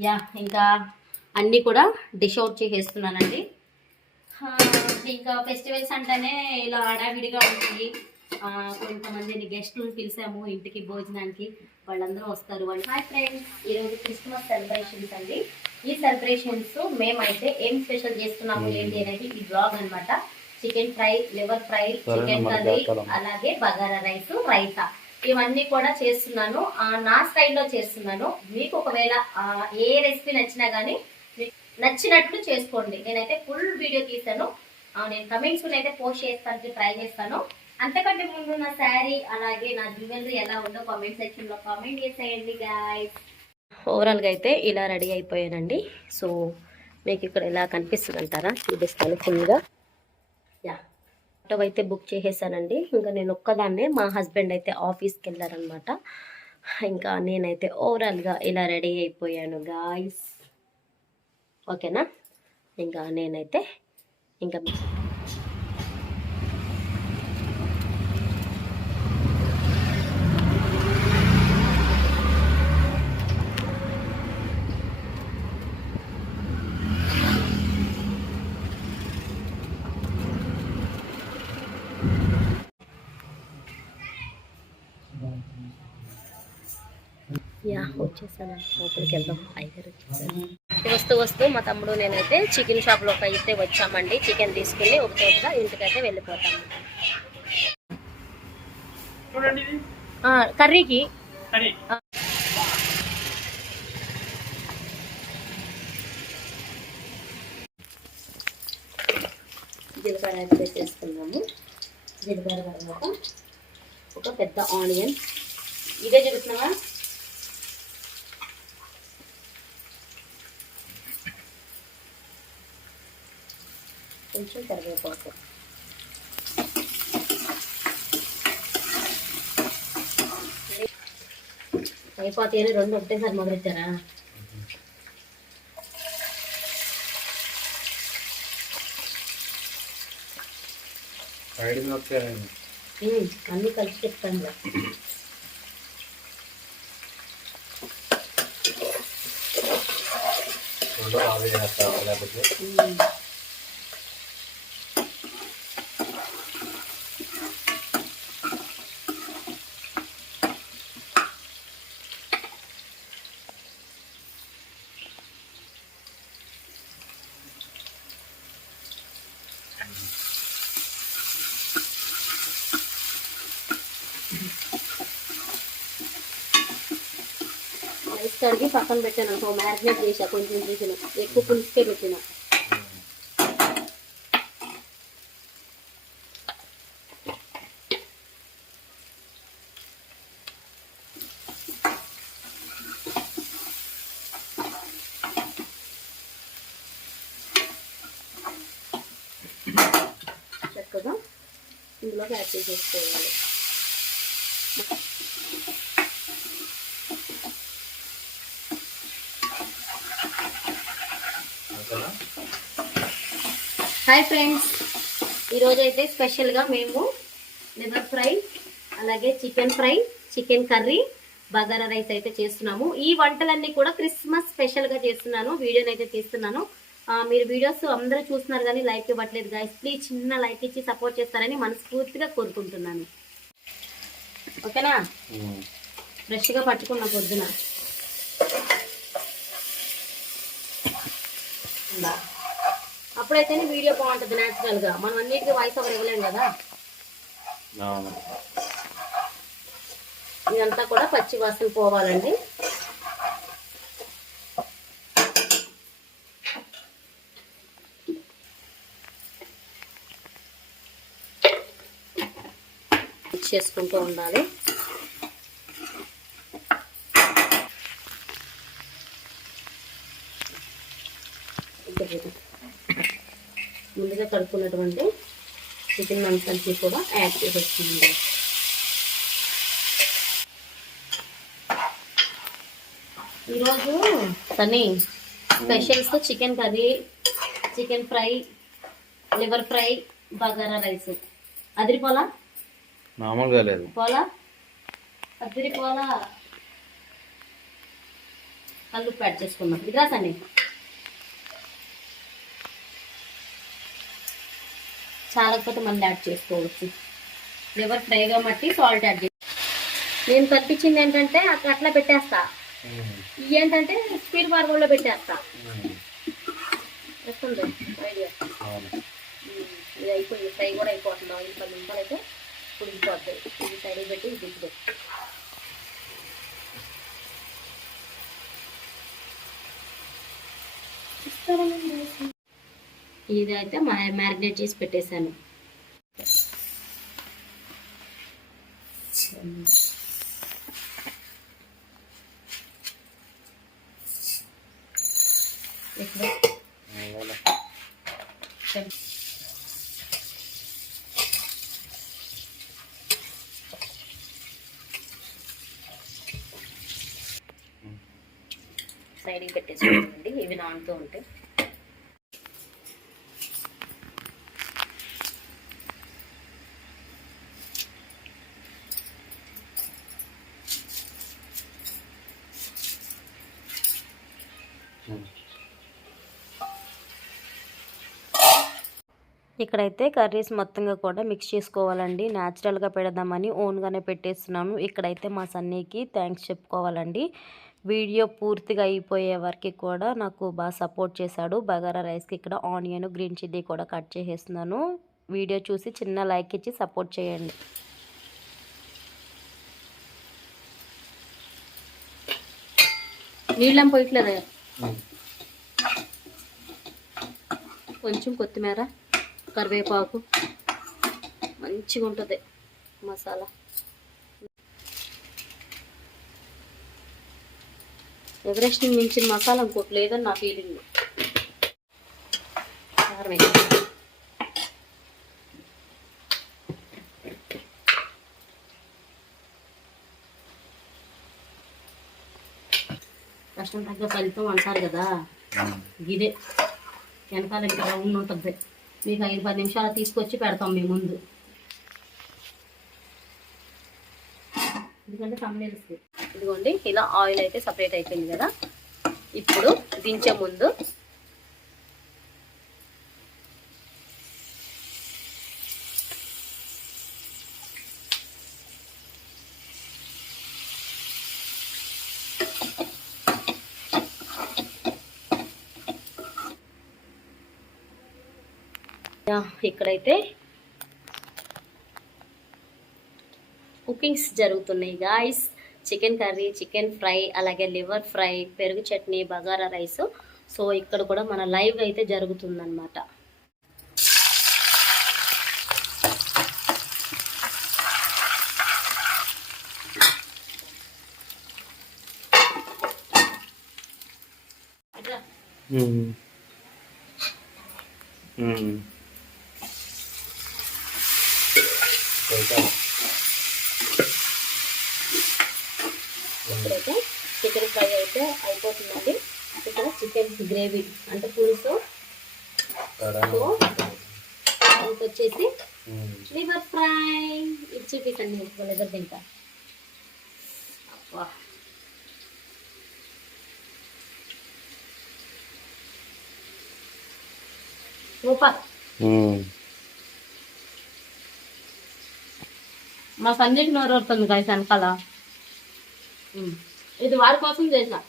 Yeah ఇంకా అన్నీ కూడా డిష్ అవుట్ చేసేస్తున్నానండి. ఇంకా ఫెస్టివల్స్ అంటేనే ఇలా హడావిడిగా ఉంటుంది. ఆ, కొంతమందిని గెస్టులను పిలిచాము ఇంటికి భోజనానికి. వాళ్ళందరూ వస్తారు. వాళ్ళు హాయ్ ఫ్రెండ్స్ ఈరోజు క్రిస్మస్ సెలబ్రేషన్స్ అండి. ఈ సెలబ్రేషన్స్ మేమైతే ఏం స్పెషల్ చేస్తున్నాము ఏంటి అనేది ఈ బ్లాగ్ అన్నమాట. Chicken fry liver fry chicken curry అలాగే బగారా రైస్ రైతా. ఇవన్నీ కూడా చేస్తున్నాను. ఆ, నా స్టైల్లో చేస్తున్నాను. మీకు ఒకవేళ ఏ రెసిపీ నచ్చినా కానీ నచ్చినట్లు చేసుకోండి. నేనైతే ఫుల్ వీడియో తీసాను నేను కమెంట్స్ అయితే పోస్ట్ చేస్తానికి ట్రై చేస్తాను. అంతకంటే ముందు నా శారీ అలాగే నా జ్యువెలరీ ఎలా ఉందో కామెంట్ సెక్షన్లో కామెంట్ చేసేయండి గాయస్ ఓవరాల్గా అయితే ఇలా రెడీ అయిపోయానండి. సో మీకు ఇక్కడ ఎలా కనిపిస్తుంది అంటారా చూపిస్తాను ఫుల్గా ఆటో అయితే బుక్ చేసేసానండి. ఇంకా నేను ఒక్కదాన్నే మా హస్బెండ్ అయితే ఆఫీస్కి వెళ్ళారనమాట ఇంకా నేనైతే ఓవరాల్గా ఇలా రెడీ అయిపోయాను గాయస్. ఓకేనా? ఇంకా నేనైతే ఇంకా మీ- యా వచ్చేసాను. లోపలికి వెళ్దాం. ఐగర్ వచ్చేసాను వస్తూ వస్తూ మా తమ్ముడు నేనైతే చికెన్ షాప్లోకి అయితే వచ్చామండి. చికెన్ తీసుకుని ఒక చోటుగా ఇంటికైతే వెళ్ళిపోతాము కర్రీకి? కర్రీ. జీలకర్ర యాడ్ చేసేసుకున్నాము జీలకర్ర తర్వాత ఒక పెద్ద ఆనియన్. ఇదే చూస్తున్నావా? కొంచెం కరివేపాకు. అయిపోతాయని రెండు ఒకటేసారి మొదలెట్టారా? అన్నీ కలిసి చెప్తాను కదా. రెండు ఆవిరి లేకపోతే ఉమ్. కడిగి పక్కన పెట్టాను అనుకో మ్యారినేట్ చేసా కొంచెం చేసిన ఎక్కువ పులుసుకే పెట్టిన చక్కగా ఇందులోకి యాడ్ చేసేసుకోవాలి హాయ్ ఫ్రెండ్స్. ఈరోజు అయితే స్పెషల్గా మేము లివర్ ఫ్రై అలాగే chicken fry chicken curry bagara rice అయితే చేస్తున్నాము. ఈ వంటలన్నీ కూడా క్రిస్మస్ స్పెషల్గా చేస్తున్నాను. వీడియోని అయితే తీస్తున్నాను. మీరు వీడియోస్ అందరూ చూస్తున్నారు కానీ లైక్ ఇవ్వట్లేదు గాయస్ ప్లీజ్ చిన్న లైక్ ఇచ్చి సపోర్ట్ చేస్తారని మనస్ఫూర్తిగా కోరుకుంటున్నాను. ఓకేనా? ఫ్రెష్గా పట్టుకున్న పొద్దున? అప్పుడైతేనే వీడియో బాగుంటుంది న్యాచురల్గా మనం అన్నిటికీ వాయిస్ ఓవర్ ఇవ్వలేం కదా? ఇదంతా కూడా పచ్చి వాసన పోవాలండి. చేసుకుంటూ ఉండాలి. ముందుగా కడుక్కున్నటువంటి చికెన్ మంచి కూడా యాడ్ చేసేస్తుంది ఈరోజు తని specials chicken curry chicken fry liver fry bagara rice. అదిరిపోలా మామూలుగా లేదు. పోలా? అదిరిపోలా కల్లుప్పు యాడ్ చేసుకుందాం. ఇది రాసండి చాలకపోతే మళ్ళీ యాడ్ చేసుకోవచ్చు. లివర్ ఫ్రై కాబట్టి సాల్ట్ యాడ్ చేసి నేను కల్పించింది ఏంటంటే అట్లా అట్లా పెట్టేస్తా. ఇవి ఏంటంటే స్పీడ్ మార్గంలో పెట్టేస్తా. వస్తుంది. ఐడియా. ఇది అయిపోయింది. ఫ్రై కూడా అయిపోతుంది. ఆయిల్ పది నిమిషాలు అయితే ఉడికిపోతుంది ఇది సైడ్ పెట్టి ఇది దించుదాం ఇది అయితే మ్యారినేట్ చేసి పెట్టేశాను. ఇప్పుడు సైడ్కి పెట్టేసుకోండి. ఇవి నానుతూ ఉంటాయి ఇక్కడైతే కర్రీస్ మొత్తంగా కూడా మిక్స్ చేసుకోవాలండి. న్యాచురల్గా పెడదామని ఓన్గానే పెట్టేస్తున్నాను ఇక్కడైతే మా సన్నీకి థ్యాంక్స్ చెప్పుకోవాలండి. వీడియో పూర్తిగా అయిపోయే వరకు కూడా నాకు బాగా సపోర్ట్ చేశాడు. బగారా రైస్కి ఇక్కడ ఆనియన్ గ్రీన్ చిల్లీ కూడా కట్ చేసేస్తున్నాను. వీడియో చూసి చిన్న లైక్ ఇచ్చి సపోర్ట్ చేయండి. నీళ్ళం పోయట్లేదా. కొంచెం కొత్తిమీర. కరివేపాకు. మంచిగా ఉంటుంది మసాలా. ఎవరెస్ట్ మించిన మసాలా ఇంకోటి లేదని నా ఫీలింగ్ కారం. కష్టం తగ్గ ఫలితం అంటారు కదా. ఇదే. వెనకాల ఇంకా ఉంటుంది. మీకు ఐదు పది నిమిషాలు తీసుకొచ్చి పెడతాం మీ ముందు. ఎందుకంటే తమ్ముళ్ళు ఇదిగోండి ఇలా ఆయిల్ అయితే సపరేట్ అయిపోయింది కదా. ఇప్పుడు దించే ముందు ఇక్కడైతే కుకింగ్స్ జరుగుతున్నాయి guys chicken curry chicken fry అలాగే లివర్ ఫ్రై పెరుగు చట్నీ బగారా రైస్ సో ఇక్కడ కూడా మన లైవ్ అయితే జరుగుతుందన్నమాట ఉమ్. ఉమ్. పెడతాను. ఇక్కడైతే చికెన్ ఫ్రై అయితే అయిపోతుందండి ఇక్కడ చికెన్ గ్రేవీ అంటే పులుసు. ఇంకొచ్చేసి ఉమ్. లివర్ ఫ్రై ఇది చూపించండి లివర్ తింటా అబ్బా సూపర్ మా సంజయ్కి నోరు వస్తుంది గాయస్ వెనకాల ఇది వారి కోసం చేసా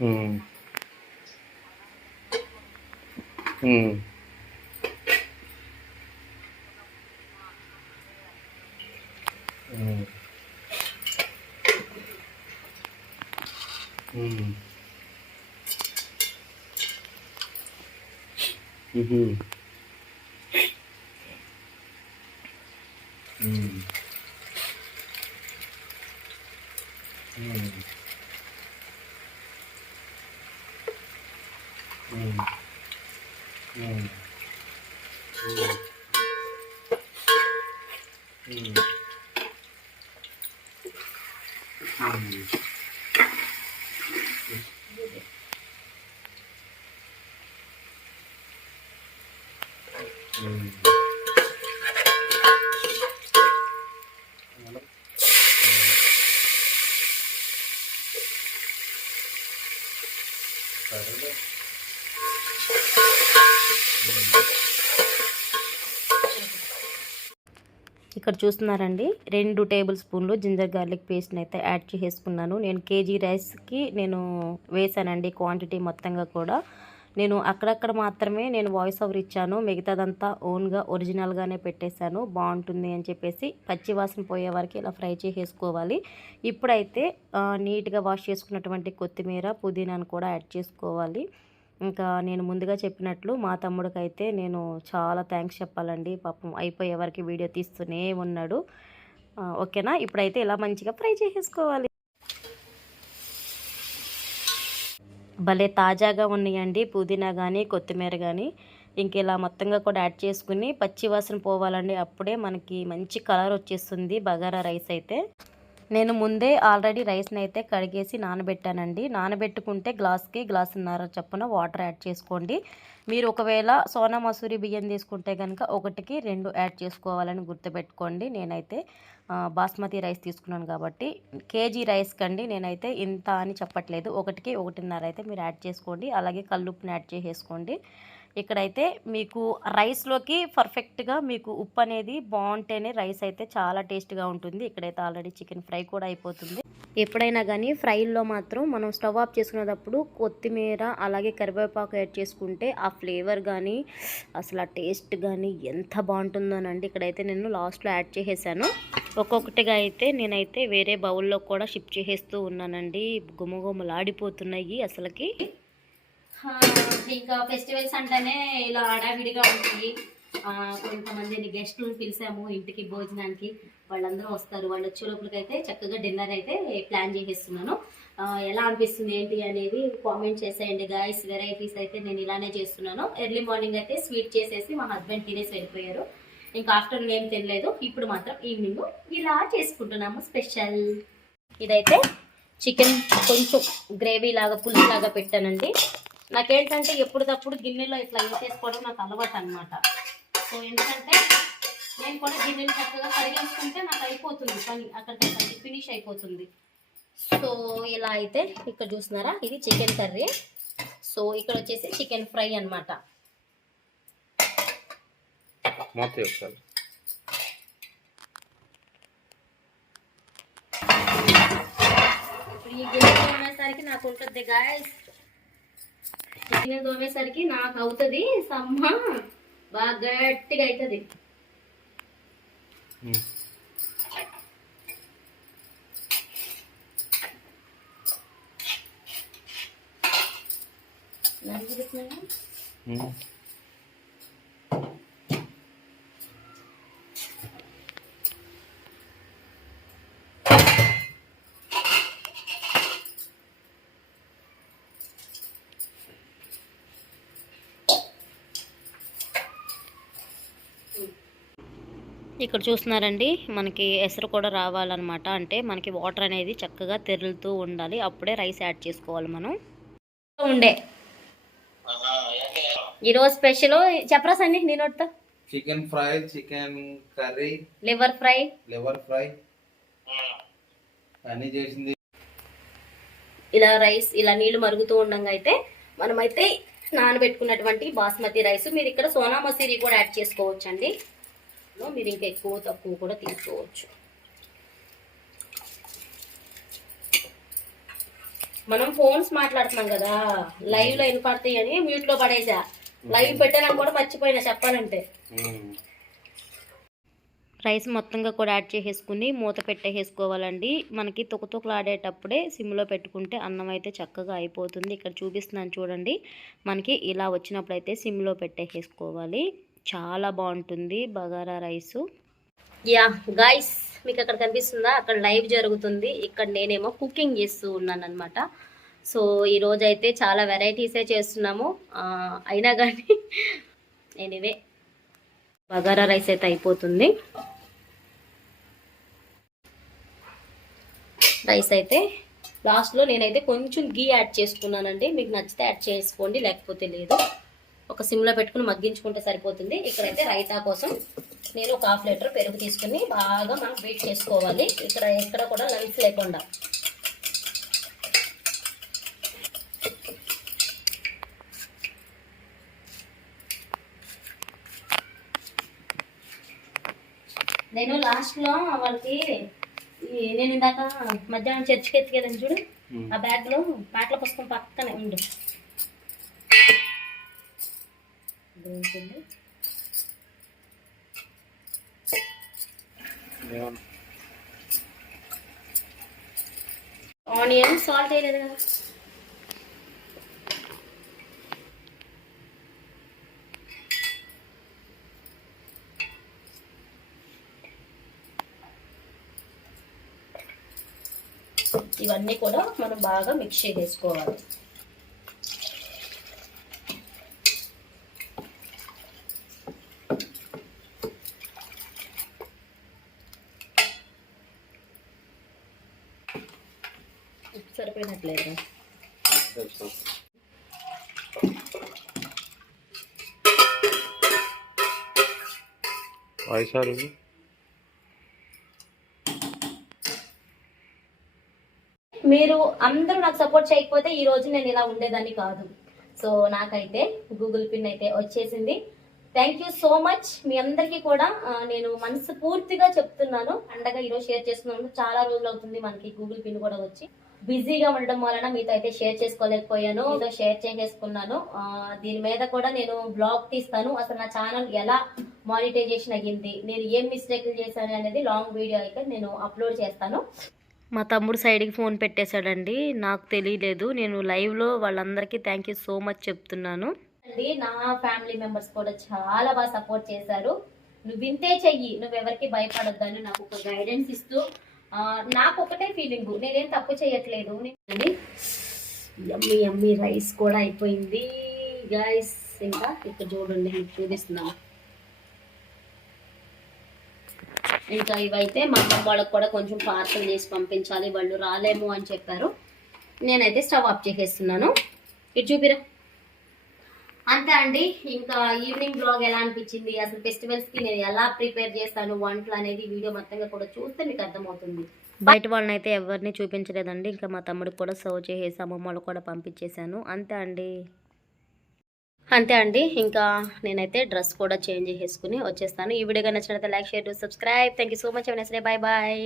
Mm. Mm. hum Uhum. hum ఇక్కడ చూస్తున్నారండి. రెండు టేబుల్ స్పూన్లు జింజర్ గార్లిక్ పేస్ట్ని అయితే యాడ్ చేసుకున్నాను నేను కేజీ రైస్కి నేను వేసానండి క్వాంటిటీ మొత్తంగా కూడా. నేను అక్కడక్కడ మాత్రమే నేను వాయిస్ ఓవర్ ఇచ్చాను. మిగతాదంతా ఓన్గా ఒరిజినల్గానే పెట్టేశాను. బాగుంటుంది అని చెప్పేసి పచ్చి వాసన పోయే వరకు ఇలా ఫ్రై చేసేసుకోవాలి. ఇప్పుడైతే నీట్గా వాష్ చేసుకున్నటువంటి కొత్తిమీర పుదీనాను కూడా యాడ్ చేసుకోవాలి. ఇంకా నేను ముందుగా చెప్పినట్లు మా తమ్ముడికైతే నేను చాలా థ్యాంక్స్ చెప్పాలండి. పాపం అయిపోయే వరకు వీడియో తీస్తూనే ఉన్నాడు. ఓకేనా? ఇప్పుడైతే ఇలా మంచిగా ఫ్రై చేసేసుకోవాలి. భలే తాజాగా ఉన్నాయండి. పుదీనా కానీ కొత్తిమీర కానీ ఇంక ఇలా మొత్తంగా కూడా యాడ్ చేసుకుని పచ్చి వాసన పోవాలండి. అప్పుడే మనకి మంచి కలర్ వచ్చేస్తుంది బగారా రైస్ అయితే. నేను ముందే ఆల్రెడీ రైస్ని అయితే కడిగేసి నానబెట్టానండి. నానబెట్టుకుంటే గ్లాస్కి గ్లాసున్నర చొప్పున వాటర్ యాడ్ చేసుకోండి. మీరు ఒకవేళ సోనా మసూరి బియ్యం తీసుకుంటే కనుక ఒకటికి రెండు యాడ్ చేసుకోవాలని గుర్తుపెట్టుకోండి. నేనైతే బాస్మతి రైస్ తీసుకున్నాను కాబట్టి కేజీ రైస్ కండి నేనైతే ఇంత అని చెప్పట్లేదు. ఒకటికి ఒకటిన్నర అయితే మీరు యాడ్ చేసుకోండి. అలాగే కల్లుప్పుని యాడ్ చేసేసుకోండి. ఇక్కడైతే మీకు రైస్లోకి పర్ఫెక్ట్గా మీకు ఉప్పు అనేది బాగుంటేనే రైస్ అయితే చాలా టేస్ట్గా ఉంటుంది. ఇక్కడైతే ఆల్రెడీ చికెన్ ఫ్రై కూడా అయిపోతుంది. ఎప్పుడైనా కానీ ఫ్రైల్లో మాత్రం మనం స్టవ్ ఆఫ్ చేసుకునేటప్పుడు కొత్తిమీర అలాగే కరివేపాకు యాడ్ చేసుకుంటే ఆ ఫ్లేవర్ కానీ అసలు ఆ టేస్ట్ కానీ ఎంత బాగుంటుందోనండి ఇక్కడైతే నేను లాస్ట్లో యాడ్ చేసేసాను. ఒక్కొక్కటిగా అయితే నేనైతే వేరే బౌల్లో కూడా షిఫ్ట్ చేసేస్తూ ఉన్నానండి. గుమగుమలాడిపోతున్నాయి అసలుకి. ఇంకా ఫెస్టివల్స్ అంటేనే ఇలా హడావిడిగా ఉంటుంది కొంతమంది కొంతమందిని గెస్టులను పిలిచాము ఇంటికి భోజనానికి. వాళ్ళందరూ వస్తారు. వాళ్ళు వచ్చే లోపలికైతే చక్కగా డిన్నర్ అయితే ప్లాన్ చేసేస్తున్నాను. ఎలా అనిపిస్తుంది ఏంటి అనేది కామెంట్ చేసేయండి గాయస్ వెరైటీస్ అయితే నేను ఇలానే చేస్తున్నాను. ఎర్లీ మార్నింగ్ అయితే స్వీట్ చేసేసి మా హస్బెండ్ తినేసి వెళ్ళిపోయారు. ఇంకా ఆఫ్టర్నూన్ ఏం తినలేదు. ఇప్పుడు మాత్రం ఈవినింగ్ ఇలా చేసుకుంటున్నాము స్పెషల్ ఇదైతే చికెన్ కొంచెం గ్రేవీ లాగా పులుసు లాగా పెట్టానండి. నాకేంటంటే ఎప్పటికప్పుడు గిన్నెలో ఇట్లా వేసేసుకోవడం నాకు అలవాటు అనమాట సో ఎందుకంటే నేను కూడా గిన్నెలు చక్కగా కడిగేసుకుంటే నాకు అయిపోతుంది పని. అక్కడికి ఫినిష్ అయిపోతుంది. సో ఇలా అయితే ఇక్కడ చూస్తున్నారా? ఇది చికెన్ కర్రీ. సో ఇక్కడ వచ్చేసి చికెన్ ఫ్రై ఒకసారి ఇప్పుడు ఈ గిన్నె తోమేసరికి నాకు ఉంటుంది గాయస్ గిన్నె తోమేసరికి నాకు అవుతుంది. సమ్మ బాగా గట్టిగా అవుతుంది. నన్ను ఇక్కడ చూస్తున్నారండి మనకి ఎసరు కూడా రావాలన్నమాట. అంటే మనకి వాటర్ అనేది చక్కగా తెరులుతూ ఉండాలి. అప్పుడే రైస్ యాడ్ చేసుకోవాలి మనం. ఉండే. ఈరోజు స్పెషల్ చెప్పరా సండి నేను chicken fry chicken curry. Liver fry. Liver fry. అన్నీ చేసింది. ఇలా రైస్ ఇలా నీళ్ళు మరుగుతూ ఉండంగా అయితే మనమైతే నానబెట్టుకున్నటువంటి బాస్మతి రైస్. మీరు ఇక్కడ సోనా మసూరి కూడా యాడ్ చేసుకోవచ్చు అండి మీరు ఇంకా ఎక్కువ తక్కువ కూడా తీసుకోవచ్చు. మనం ఫోన్స్ మాట్లాడుతున్నాం కదా లైవ్లో వినపడతాయి అని మ్యూట్లో పడేసా. లైవ్ పెట్టాలని కూడా మర్చిపోయినా చెప్పాలంటే. రైస్ మొత్తంగా కూడా యాడ్ చేసేసుకుని మూత పెట్టేసుకోవాలండి. మనకి తుకతుకలాడేటప్పుడే సిమ్లో పెట్టుకుంటే అన్నం అయితే చక్కగా అయిపోతుంది. ఇక్కడ చూపిస్తున్నాను చూడండి. మనకి ఇలా వచ్చినప్పుడు అయితే సిమ్లో పెట్టేసుకోవాలి చాలా బాగుంటుంది బగారా రైసు. యా గాయస్ మీకు అక్కడ కనిపిస్తుందా? అక్కడ లైవ్ జరుగుతుంది. ఇక్కడ నేనేమో కుకింగ్ చేస్తూ ఉన్నాను అనమాట సో ఈరోజు అయితే చాలా వెరైటీసే చేస్తున్నాము. అయినా కానీ ఎనీవే బగారా రైస్ అయితే అయిపోతుంది. రైస్ అయితే లాస్ట్లో నేనైతే కొంచెం గీ యాడ్ చేసుకున్నానండి. మీకు నచ్చితే యాడ్ చేసుకోండి లేకపోతే లేదు. ఒక సిమ్లో పెట్టుకుని మగ్గించుకుంటే సరిపోతుంది. ఇక్కడైతే రైతా కోసం నేను ఒక హాఫ్ లీటర్ పెరుగు తీసుకుని బాగా మనం బీట్ చేసుకోవాలి. ఇక్కడ ఎక్కడ కూడా లంగ్స్ లేకుండా. నేను లాస్ట్లో వాళ్ళకి నేను ఇందాక మధ్యాహ్నం చర్చికి ఎత్తుకెళ్ళాను చూడు. ఆ బ్యాగ్లో పాటల పుస్తకం పక్కనే ఉండు. ఇదేంటండి? ఆనియన్ సాల్ట్ వేయలేదు కదా ఇవన్నీ కూడా మనం బాగా మిక్స్ చేసుకోవాలి ఉప్పు సరిపోయినట్లేదురా వైశాలి మీరు అందరూ నాకు సపోర్ట్ చేయకపోతే ఈ రోజు నేను ఇలా ఉండేదాన్ని కాదు. సో నాకైతే గూగుల్ పిన్ అయితే వచ్చేసింది. థ్యాంక్ యూ సో మచ్ మీ అందరికీ కూడా నేను మనసు పూర్తిగా చెప్తున్నాను. అండగా ఈరోజు షేర్ చేస్తున్నాను చాలా రోజులు అవుతుంది మనకి గూగుల్ పిన్ కూడా వచ్చి. బిజీగా ఉండడం వలన మీతో అయితే షేర్ చేసుకోలేకపోయాను. మీతో షేర్ చేసేసుకున్నాను దీని మీద కూడా నేను బ్లాగ్ తీస్తాను. అసలు నా ఛానల్ ఎలా మానిటైజేషన్ అయ్యింది నేను ఏం మిస్టేక్లు చేశాను అనేది లాంగ్ వీడియో అయితే నేను అప్లోడ్ చేస్తాను. మా తమ్ముడు సైడ్కి ఫోన్ పెట్టేశాడండి. నాకు తెలియలేదు. నేను లైవ్లో వాళ్ళందరికీ థ్యాంక్ యూ సో మచ్ చెప్తున్నాను. అండి నా ఫ్యామిలీ మెంబర్స్ కూడా చాలా బాగా సపోర్ట్ చేశారు. నువ్వు ఇంతే చెయ్యి. నువ్వు ఎవరికి భయపడొద్దు అని నాకు ఒక గైడెన్స్ ఇస్తూ నాకు ఒకటే ఫీలింగ్ నేనేం తప్పు చేయట్లేదు. అండి యమ్మీ యమ్మీ రైస్ కూడా అయిపోయింది. గైస్ ఇంకా ఇక్కడ చూడండి మీకు చూపిస్తున్నాను. ఇంకా ఇవైతే మా అమ్మ వాళ్ళకి కూడా కొంచెం పార్సల్ చేసి పంపించాలి. వాళ్ళు రాలేము అని చెప్పారు. నేనైతే స్టవ్ ఆఫ్ చేసేస్తున్నాను. ఇటు చూపిరా. అంతే అండి. ఇంకా ఈవినింగ్ బ్లాగ్ ఎలా అనిపించింది? అసలు ఫెస్టివల్స్కి నేను ఎలా ప్రిపేర్ చేస్తాను వంటలు అనేది వీడియో మొత్తంగా కూడా చూస్తే మీకు అర్థమవుతుంది. బయట వాళ్ళని అయితే ఎవరిని చూపించలేదండి. ఇంకా మా తమ్ముడికి కూడా సర్వ్ చేసేసి అమ్మమ్మ వాళ్ళకి కూడా పంపించేశాను. అంతే అండి. అంతే అండి. ఇంకా నేనైతే డ్రెస్ కూడా చేంజ్ చేసుకుని వచ్చేస్తాను. ఈ వీడియో నచ్చినట్లయితే like share subscribe thank you so much next bye bye